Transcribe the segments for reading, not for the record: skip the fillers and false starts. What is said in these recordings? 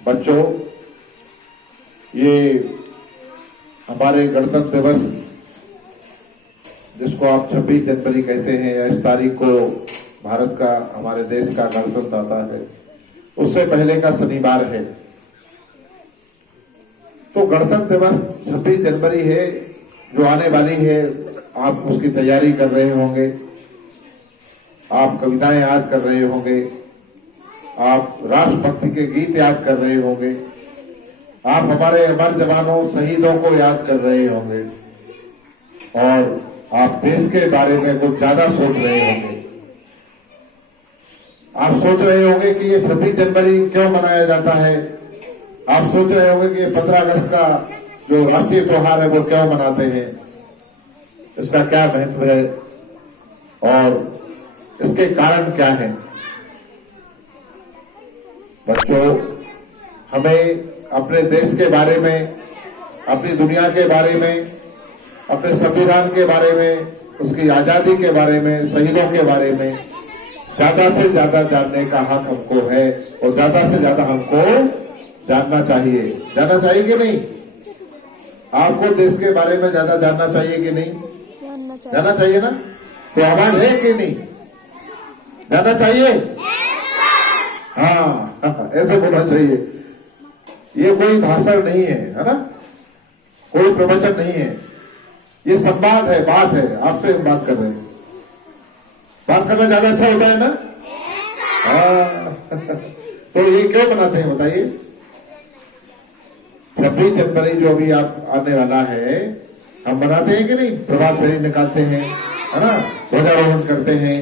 बच्चों, ये हमारे गणतंत्र दिवस जिसको आप 26 जनवरी कहते हैं या इस तारीख को भारत का, हमारे देश का गणतंत्र आता है, उससे पहले का शनिवार है। तो गणतंत्र दिवस 26 जनवरी है जो आने वाली है। आप उसकी तैयारी कर रहे होंगे, आप कविताएं याद कर रहे होंगे, आप राष्ट्रभक्ति के गीत याद कर रहे होंगे, आप हमारे अमर जवानों शहीदों को याद कर रहे होंगे और आप देश के बारे में कुछ ज्यादा सोच रहे होंगे। आप सोच रहे होंगे कि ये 26 जनवरी क्यों मनाया जाता है। आप सोच रहे होंगे कि 15 अगस्त का जो राष्ट्रीय त्योहार है वो क्यों मनाते हैं, इसका क्या महत्व है और इसके कारण क्या है। बच्चों, हमें अपने देश के बारे में, अपनी दुनिया के बारे में, अपने संविधान के बारे में, उसकी आजादी के बारे में, शहीदों के बारे में ज्यादा से ज्यादा जानने का हक हमको है और ज्यादा से ज्यादा हमको जानना चाहिए। जानना चाहिए कि नहीं? आपको देश के बारे में ज्यादा जानना चाहिए कि नहीं? जानना चाहिए ना? तो आवाज है कि नहीं? जानना चाहिए? हाँ, ऐसे बोलना चाहिए। ये कोई भाषण नहीं है ना? कोई प्रवचन नहीं है, ये संवाद है, बात है। आपसे हम बात कर रहे हैं। बात करना ज्यादा अच्छा होता है ना? हाँ। तो ये क्यों बनाते हैं बताइए? 26 जनवरी जो अभी आप आने वाला है, हम बनाते हैं कि नहीं? प्रभात फेरी निकालते हैं, है ना? ध्वजारोहण करते हैं,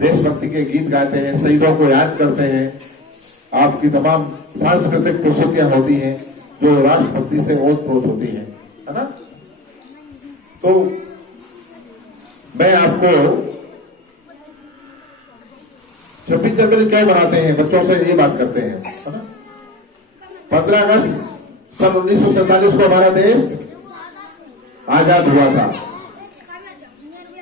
देशभक्ति के गीत गाते हैं, शहीदों को याद करते हैं। आपकी तमाम सांस्कृतिक प्रस्तुतियां होती हैं जो राष्ट्रभक्ति से ओतप्रोत होती हैं, है ना? तो मैं आपको 26 जनवरी क्यों मनाते हैं बच्चों से ये बात करते हैं, है ना? 15 अगस्त सन 1947 को हमारा देश आजाद हुआ था।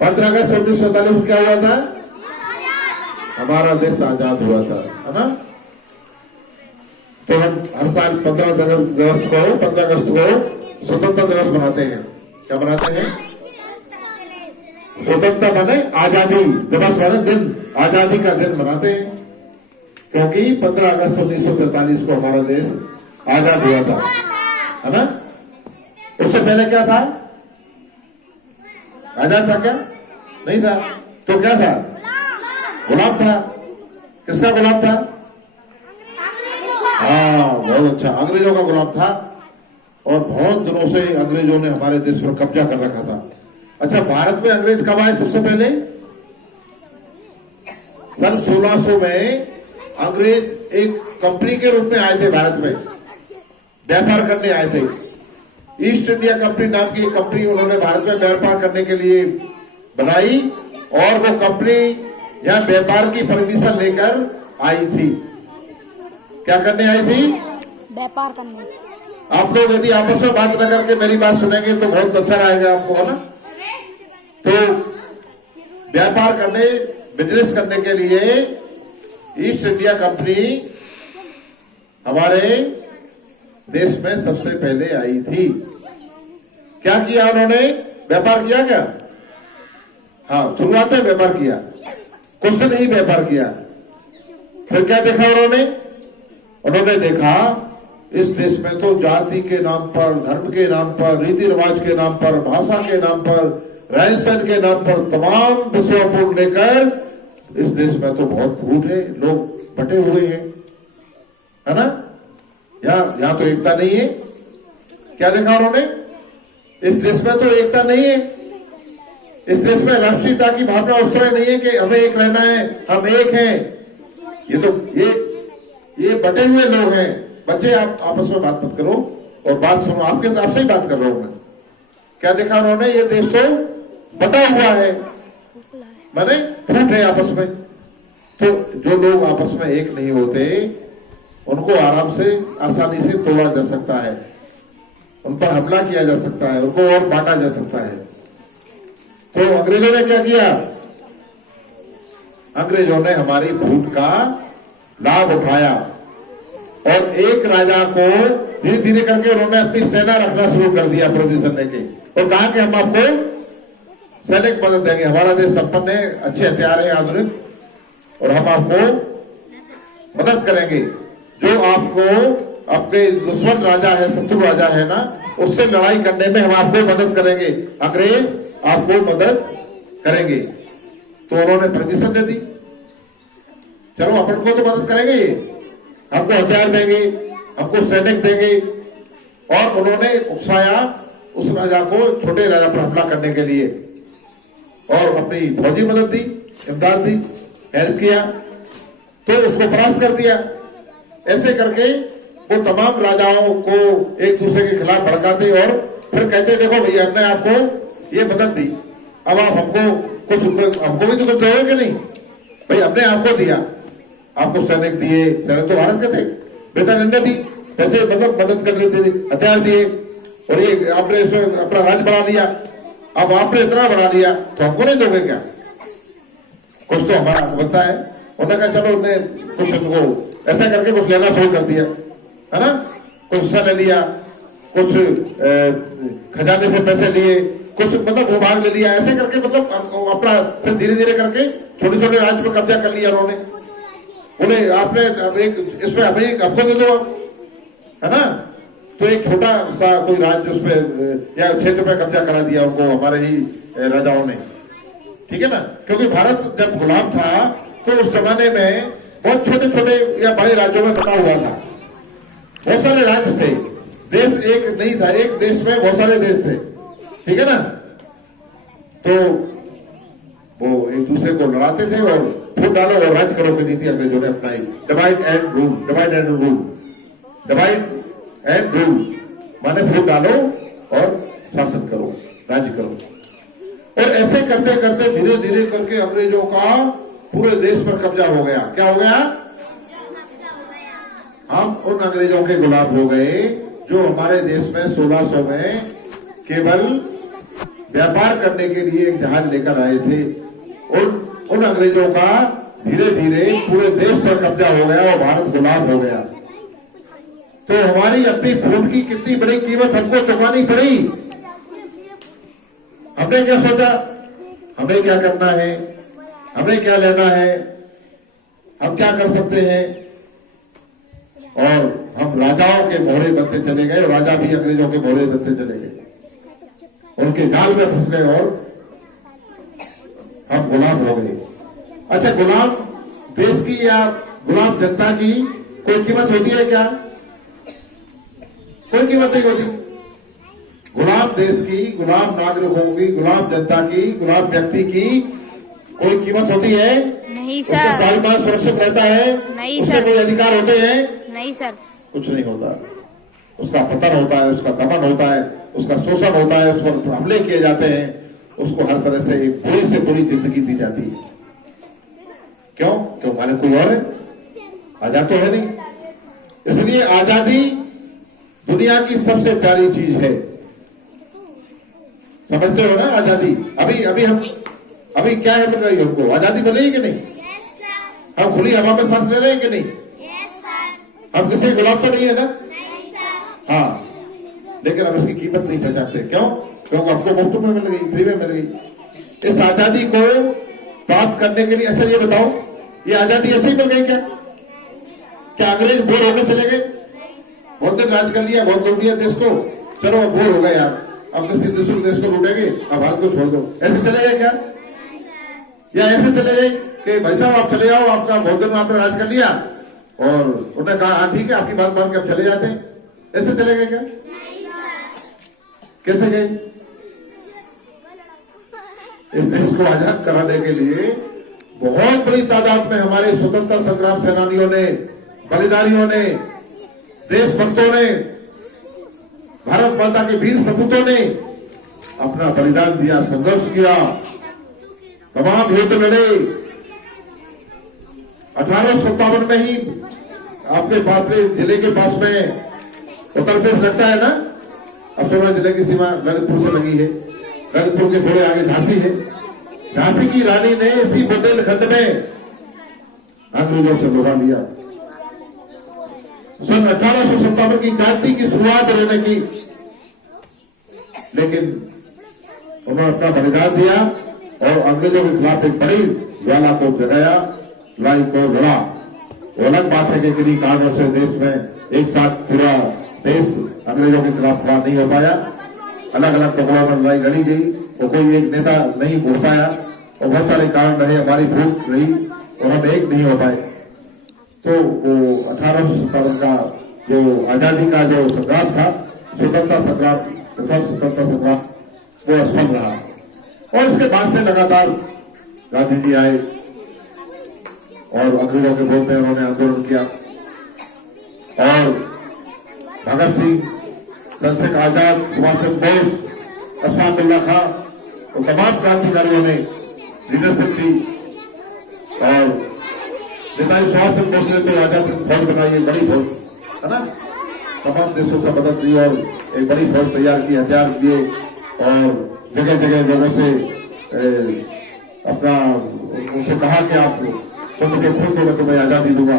15 अगस्त 1947 को क्या हुआ था? हमारा देश आजाद हुआ था, है ना? तो हम हर साल 15 अगस्त को स्वतंत्रता दिवस मनाते हैं। क्या मनाते हैं? स्वतंत्रता माने आजादी दिवस, माने दिन, आजादी का दिन मनाते हैं। क्योंकि 15 अगस्त 1947 को हमारा देश आजाद हुआ था, है ना? उससे पहले क्या था? आजाद था क्या? नहीं था। तो क्या था? गुलाम था। किसका गुलाम था? हाँ, बहुत अच्छा, अंग्रेजों का गुलाम था। और बहुत दिनों से अंग्रेजों ने हमारे देश पर कब्जा कर रखा था। अच्छा, भारत में अंग्रेज कब आए? सबसे पहले सन 1600 में अंग्रेज एक कंपनी के रूप में आए थे भारत में, व्यापार करने आए थे। ईस्ट इंडिया कंपनी नाम की एक कंपनी उन्होंने भारत में व्यापार करने के लिए बनाई और वो कंपनी यहाँ व्यापार की परमिशन लेकर आई थी। क्या करने आई थी? व्यापार करने। आप लोग यदि आपस में बात न करके मेरी बात सुनेंगे तो बहुत अच्छा रहेगा आपको, है ना? तो व्यापार करने, बिजनेस करने के लिए ईस्ट इंडिया कंपनी हमारे देश में सबसे पहले आई थी। क्या किया उन्होंने? व्यापार किया क्या? हाँ, शुरुआत में व्यापार किया, कुछ दिन ही व्यापार किया। फिर क्या देखा उन्होंने? उन्होंने देखा इस देश में तो जाति के नाम पर, धर्म के नाम पर, रीति रिवाज के नाम पर, भाषा के नाम पर, रहन सहन के नाम पर तमाम विषयों को लेकर इस देश में तो बहुत फूट है, लोग बटे हुए हैं, है ना? यहाँ तो एकता नहीं है। क्या देखा उन्होंने? इस देश में तो एकता नहीं है। इस देश में राष्ट्रीयता की भावना उस तरह नहीं है कि हमें एक रहना है, हम एक हैं। ये बटे हुए लोग हैं। बच्चे, आप आपस में बात मत करो और बात सुनो। आपके हिसाब से ही बात कर रहा हूं मैं। क्या देखा उन्होंने? ये देश तो बटा हुआ है, माने फूट है आपस में। तो जो लोग आपस में एक नहीं होते उनको आराम से, आसानी से तोड़ा जा सकता है, उन पर हमला किया जा सकता है, उनको और बांटा जा सकता है। तो अंग्रेजों ने क्या किया? अंग्रेजों ने हमारी फूट का लाभ उठाया और एक राजा को धीरे धीरे करके उन्होंने अपनी सेना रखना शुरू कर दिया प्रोविजन देके, और कहा कि हम आपको सैनिक मदद देंगे, हमारा देश संपन्न है, अच्छे हथियार है आधुनिक, और हम आपको मदद करेंगे। जो आपको अपने दुश्मन राजा है, शत्रु राजा है ना, उससे लड़ाई करने में हम आपको मदद करेंगे, अंग्रेज आपको मदद करेंगे। तो उन्होंने परमिशन दे दी, चलो अपन को तो मदद करेंगे, हमको हथियार देंगे, हमको सैनिक देंगे। और उन्होंने उकसाया उस राजा को छोटे राजा पर हमला करने के लिए, और अपनी फौजी मदद दी, इमदाद दी, हेल्प किया, तो उसको परास्त कर दिया। ऐसे करके वो तमाम राजाओं को एक दूसरे के खिलाफ भड़काते और फिर कहते देखो भैया हमने आपको ये मदद दी, अब आप हमको कुछ, हमको भी तो कुछ दोगे कि नहीं, भाई हमने आपको दिया, आपको सैनिक दिए, सैनिक तो भारत के थे, वेतन ने दी, पैसे मतलब मदद कर रहे थे, हथियार दिए, और ये आपने इसमें अपना राज्य बढ़ा दिया, अब आपने इतना बढ़ा दिया तो हमको नहीं दोगे क्या, कुछ तो हमारा बनता है। उन्होंने कहा चलो उन्हें कुछ उनको ऐसा करके कुछ लेना शुरू कर दिया, है ना, कुछ हिस्सा ले लिया, कुछ खजाने से पैसे लिए, कुछ मतलब भूभाग ले लिया, ऐसे करके मतलब अपना फिर धीरे धीरे करके छोटे छोटे राज्य पर कब्जा कर लिया उन्होंने। उन्हें आपने अब एक इसमें अभी हमको दे दो, है ना, तो एक छोटा सा कोई राज्य उसमें या क्षेत्र में कब्जा करा दिया उनको हमारे ही राजाओं ने, ठीक है ना। क्योंकि भारत जब गुलाम था तो उस जमाने में बहुत छोटे छोटे या बड़े राज्यों में बटा हुआ था, बहुत सारे राज्य थे, देश एक नहीं था, एक देश में बहुत सारे देश थे, ठीक है ना। तो वो एक दूसरे को लड़ाते थे और फूट डालो और राज्य करो की नीति अंग्रेजों ने अपनाई, divide and rule, divide and rule, divide and rule माने फूट डालो और शासन करो, राज्य करो। और ऐसे करते करते धीरे धीरे करके अंग्रेजों का पूरे देश पर कब्जा हो गया। क्या हो गया? हम उन अंग्रेजों के गुलाम हो गए जो हमारे देश में 1600 में केवल व्यापार करने के लिए एक जहाज लेकर आए थे। उन अंग्रेजों का धीरे धीरे पूरे देश पर कब्जा हो गया और भारत गुलाम हो गया। तो हमारी अपनी खून की कितनी बड़ी कीमत हमको चुकानी पड़ी। हमने क्या सोचा, हमें क्या करना है, हमें क्या लेना है, हम क्या कर सकते हैं, और हम राजाओं के मोहरे बनते चले गए, राजा भी अंग्रेजों के मोहरे बनते चले गए, उनके जाल में फंस गए और हम गुलाम हो गए। अच्छा, गुलाम देश की या गुलाम जनता की कोई कीमत होती है क्या? कोई कीमत नहीं होती। गुलाम देश की, गुलाम नागरिकों की, गुलाम जनता की, गुलाम व्यक्ति की कोई कीमत होती है? नहीं सर। स्वाभिमान सुरक्षित रहता है? नहीं उसके सर। कोई अधिकार होते हैं? नहीं सर। कुछ नहीं होता। उसका पतन होता है, उसका दमन होता है, उसका शोषण होता है, उस पर हमले किए जाते हैं, उसको हर तरह से बुरी से बुरी जिंदगी दी जाती है। क्यों? क्यों माने कोई और है? आजाद तो है नहीं। इसलिए आजादी दुनिया की सबसे प्यारी चीज है। समझते हो ना आजादी? अभी क्या है मिल रही है हमको? आजादी मिलेगी कि नहीं? हम खुली हवा में सांस ले रहे हैं कि नहीं? हम किसी गुलाम तो नहीं है ना? हाँ, लेकिन हम इसकी कीमत नहीं पहचानते। क्यों? क्योंकि हमको मुफ्त में मिल गई, फ्री में मिल गई। इस आजादी को प्राप्त करने के लिए, अच्छा ये बताओ, ये आजादी ऐसे ही मिल गई क्या? क्या अंग्रेज बोर होकर चले गए? बहुत दिन राज कर लिया, बहुत लूट लिया देश को, चलो अब बोर हो गए यार, अब किसी दूसरे देश को लूटेंगे, अब भारत को छोड़ दो, ऐसे चले गए क्या? या ऐसे चले गए कि भाई साहब आप चले जाओ, आपका बहुत दिन आपने राज कर लिया, और उन्होंने कहा हाँ ठीक है, आपकी बात मान के अब चले जाते हैं, ऐसे चले गए क्या? कैसे गए? इस देश को आजाद कराने के लिए बहुत बड़ी तादाद में हमारे स्वतंत्रता संग्राम सेनानियों ने, बलिदानियों ने, देशभक्तों ने, भारत माता के वीर सपूतों ने अपना बलिदान दिया, संघर्ष किया, तमाम युद्ध लड़े। 1857 में ही आपके बापरे जिले के पास में उत्तर प्रदेश लगता है ना, अशोका जिले की सीमा ललितपुर से लगी है, ललितपुर के थोड़े आगे झांसी है। झांसी की रानी ने इसी बुंदेलखंड में अंग्रेजों से लुटा लिया। सन 1857 की क्रांति की शुरुआत उन्होंने की, लेकिन उन्होंने अपना बलिदान दिया और अंग्रेजों के खिलाफ एक बड़ी ज्वाला को जगाया, लड़ाई को लड़ा। वो अलग बात है कि किन्हीं कारणों से देश में एक साथ पूरा देश अंग्रेजों के खिलाफ खड़ा नहीं हो पाया, अलग अलग टुकड़ों में लड़ाई लड़ी गई, तो कोई एक नेता नहीं हो पाया और बहुत सारे कारण रहे, हमारी भूख रही और हम एक नहीं हो पाए। तो वो 1857 का जो आजादी का जो संग्राम था, स्वतंत्रता संग्राम, प्रथम स्वतंत्रता संग्राम, वो असफल रहा। और इसके बाद से लगातार गांधी जी आए और अंग्रेजों के विरोध में उन्होंने आंदोलन किया और भगत सिंह, चंद्रशेखर आजाद, सुभाष चंद्र बोस, अशफाकुल्लाह खां और तमाम क्रांतिकारियों ने लीडरशिप दी और नेताजी सुभाष चंद्र बोस ने तो आजाद फौज बनाई, एक बड़ी फौज है ना, तमाम देशों का मदद दी और एक बड़ी फौज तैयार की, हथियार दिए और जगह जगह लोगों से अपना उनसे कहा कि आप तो मुझे खून दो, मैं तुम्हें आजादी दूंगा।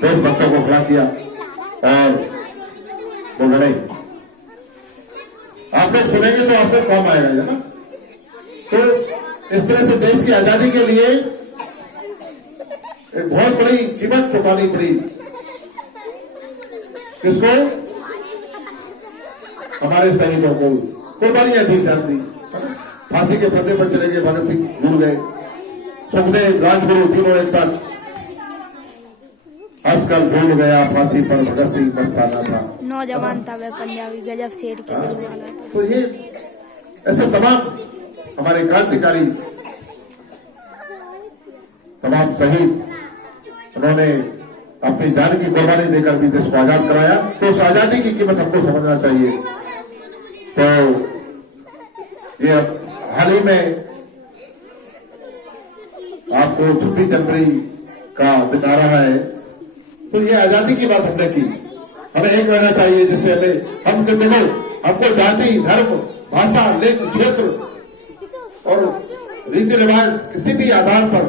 देशभक्तों को खड़ा किया और वो लड़े। आप लोग सुनेंगे तो आपको काम आएगा, है ना। तो इस तरह से देश की आजादी के लिए एक बहुत बड़ी कीमत चुकानी पड़ी। किसको? हमारे शहीदों को कुर्बानियां दी जाती। फांसी के फंदे पर चले गए भगत सिंह, भूल गए, सुखदेव, राजगुरु तीनों एक साथ हंसकर भूल गया, फांसी पर भगत सिंह पछताना था। नौजवान था वह पंजाबी, गजब शेर के दिल वाला था। तो ये ऐसे तमाम हमारे क्रांतिकारी, तमाम शहीद, उन्होंने अपनी जान की कुर्बानी देकर भी देश को आजाद कराया। तो उस आजादी की कीमत हमको समझना चाहिए। तो ये अब हाल ही में आपको 26 जनवरी का दिन आ रहा है, तो ये आजादी की बात हमने की। हमें एक रहना चाहिए जिससे हम देखो, हमको जाति, धर्म, भाषा, लिंग, क्षेत्र और रीति रिवाज किसी भी आधार पर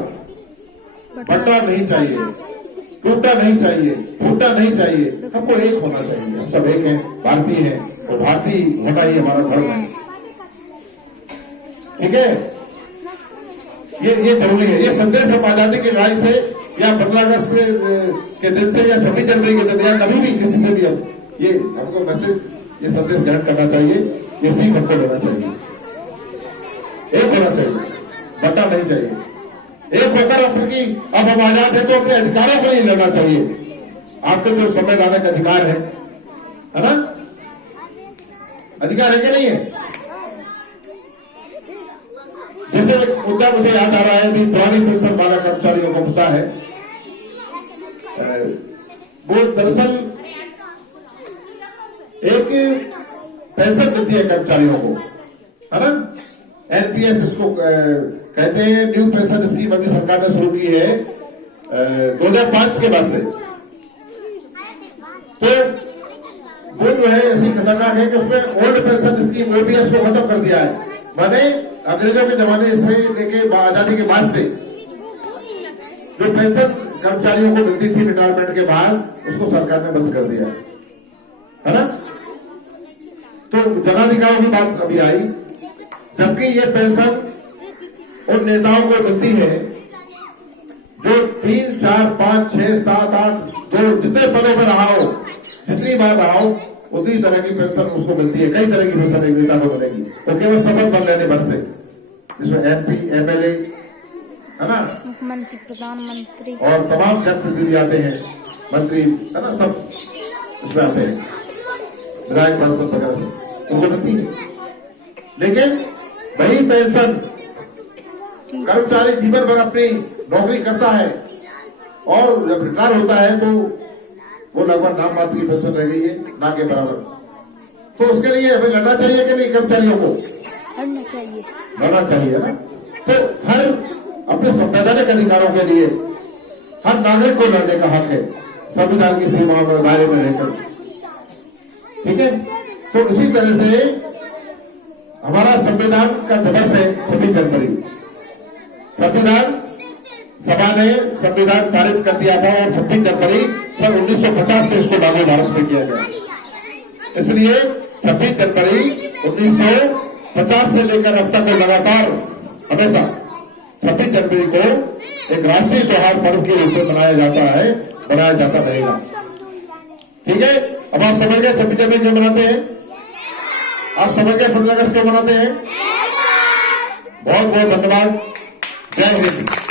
बंटना नहीं चाहिए, टूटना नहीं चाहिए, फूटना नहीं चाहिए। हमको एक होना चाहिए। हम सब एक हैं, भारतीय हैं और भारतीय होना ही हमारा धर्म है। ठीक है, ये जरूरी है। ये संदेश हम आजादी की लड़ाई से या 15 अगस्त के दिन से या 26 जनवरी के दिन या कभी भी किसी से भी हम ये हमको मैसेज, ये संदेश ग्रहण करना चाहिए, ये सीख हमको लेना चाहिए। एक होना चाहिए, बंटना नहीं चाहिए। एक होकर अपनी, अब हम आजाद है तो अपने अधिकारों को नहीं लेना चाहिए। आपके जो संवैधानिक अधिकार है ना, अधिकार है कि नहीं है? जैसे एक मुद्दा मुझे याद आ रहा है कि पुरानी पेंशन वाला कर्मचारियों को पता है, वो दरअसल एक पेंशन मिलती है कर्मचारियों को, है ना, एनपीएस इसको कहते हैं, न्यू पेंशन स्कीम अभी सरकार ने शुरू की है 2005 के बाद से। तो वो जो है ऐसी खतरनाक है कि उसमें ओल्ड पेंशन स्कीम ओपीएस को खत्म कर दिया है। माने अंग्रेजों के जमाने से लेके आजादी के बाद से जो पेंशन कर्मचारियों को मिलती थी रिटायरमेंट के बाद, उसको सरकार ने बंद कर दिया है ना। तो जनाधिकारों की बात अभी आई, जबकि ये पेंशन उन नेताओं को मिलती है जो 3, 4, 5, 6, 7, 8 जो जितने पदों पर रहा हो, जितनी बार रहा हो, उसी तरह की पेंशन उसको मिलती है। कई तरह की पेंशन एक नेता को मिलेगी, वो केवल शपथ बन लेने भर से, जिसमें एमपी, एमएलए, है ना, मुख्यमंत्री, प्रधानमंत्री और तमाम जनप्रतिनिधि आते हैं, मंत्री, है ना, सब इसमें आते हैं, विधायक, सांसद वगैरह, उनको मिलती है। लेकिन वही पेंशन कर्मचारी जीवन भर अपनी नौकरी करता है और जब रिटायर होता है तो वो लगभग नाम मात्र की पेंशन रह गई है, ना के बराबर। तो उसके लिए हमें लड़ना चाहिए कि नहीं? कर्मचारियों को लड़ना चाहिए, लड़ना चाहिए ना। तो हर अपने संवैधानिक अधिकारों के लिए हर नागरिक को लड़ने का हक है, संविधान की सीमाओं में, दायरे में रहकर। ठीक है, तो इसी तरह से हमारा संविधान का दिवस है 26 जनवरी। संविधान सभा ने संविधान पारित कर दिया था और 26 जनवरी सन 1950 से इसको लागू भारत में किया गया। इसलिए 26 जनवरी 1950 से लेकर अब तक लगातार हमेशा 26 जनवरी को एक राष्ट्रीय त्योहार पर्व के रूप में मनाया जाता रहेगा। ठीक है, अब आप समझ गए 26 जनवरी क्यों मनाते हैं? आप समझ गए 15 अगस्त क्यों मनाते हैं? बहुत बहुत धन्यवाद। जय हिंद।